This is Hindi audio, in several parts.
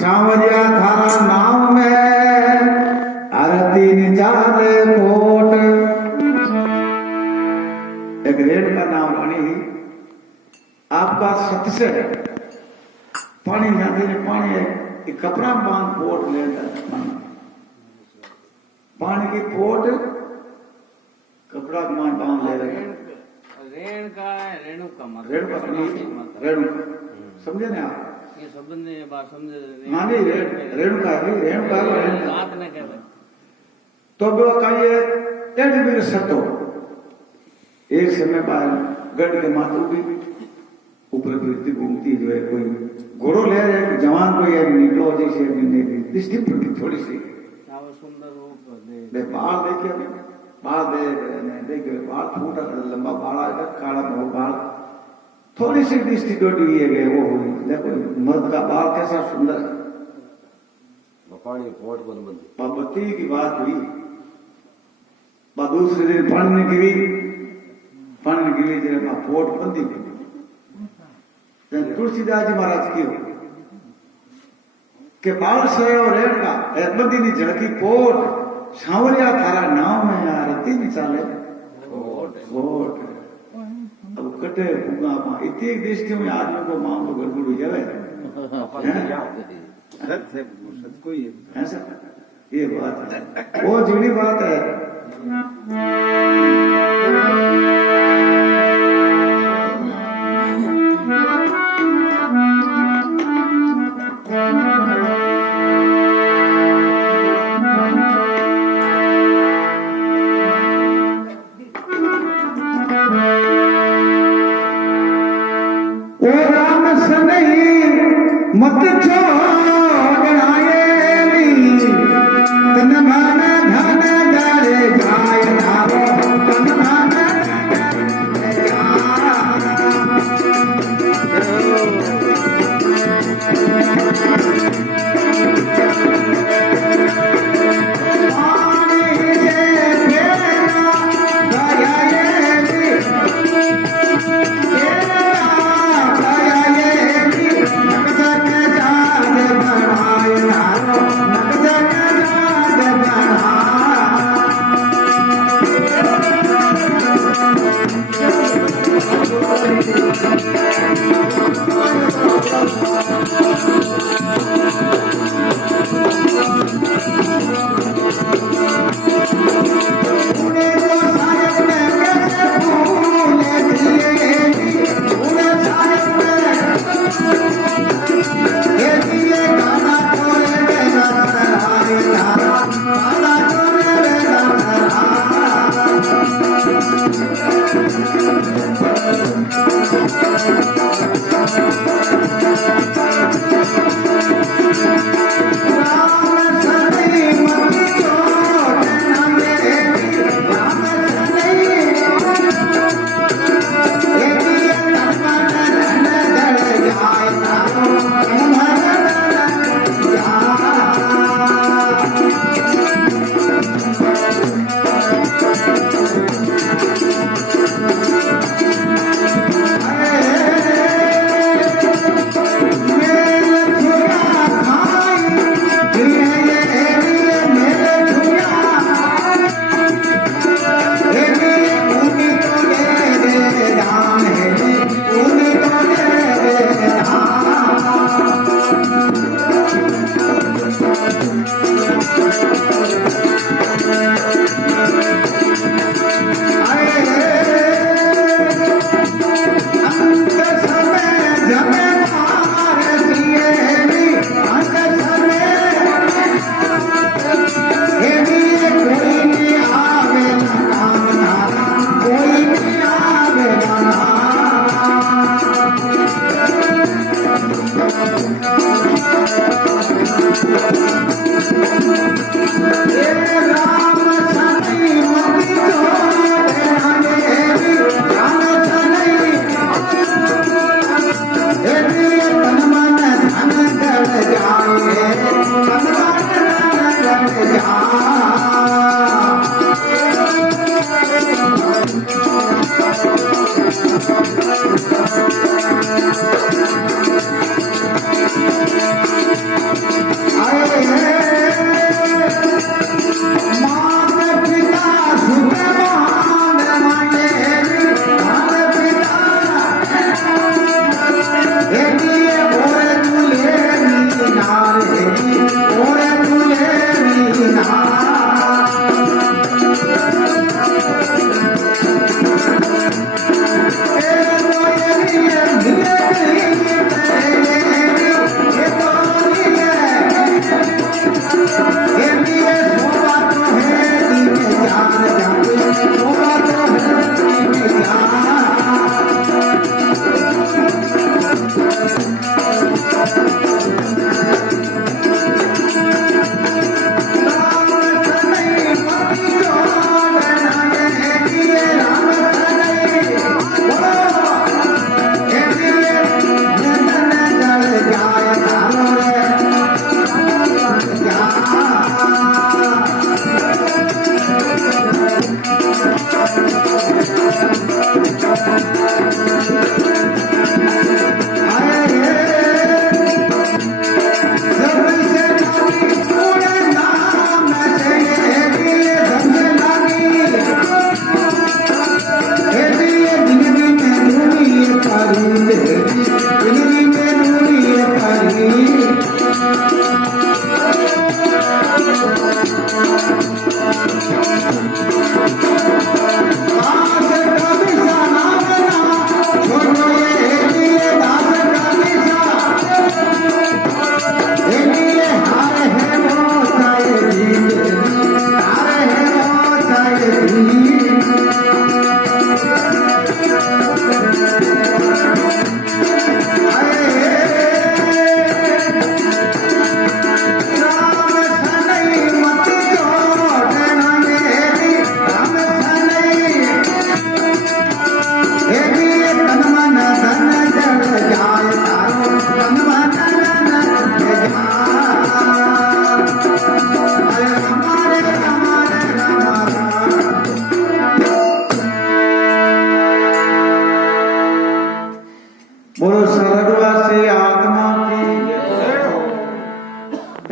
सांवरिया थारा नाम में आरती निचारे कोट। एक रेड का नाम रानी आपका सत्य पानी जाती ने पानी एक कपड़ा बांध पोट लेता पानी की पोट कपड़ा बांध ले रहे रेण का रेणु का मतलब रेणु समझे ना आप ये शब्द ने बात समझे माने रेणु का बात न कहते तो वो कहिए टेढ़ी भी सतो एक समय बाद गढ़ के माथू भी ऊपर फिरती घूमती जो है कोई घोड़ो ले रहे जवान कोई है निकलो जैसे दृष्टि पर थोड़ी सी सुंदर रूप दे बाल देखे बाल देखे बाल फूटा लंबा बाल आएगा काला बाल थोड़ी सी दृष्टि डोटी है वो हुई देखो मर्द का बाल कैसा सुंदर है पानी पोट पार्वती की बात हुई दूसरे दिन पढ़ने के लिए जब पोट बंदी तुलसीदास जी महाराज की हो के बाल सोया और रेण का बंदी ने झड़की पोट सांवरिया थारा नाम में आरती निचाले पोट अब कटे भूगा पा इतनी दृष्टि में आदमी को मामलो गड़बड़ हो जाए कोई ऐसा ये बात है वो जुड़ी बात है ओ राम सनई मत छोड़ आए तन मन धन डरे जाय धारो तन मन बोलो स्वर्गवासी आत्मा की।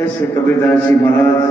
ऐसे कबीरदास जी महाराज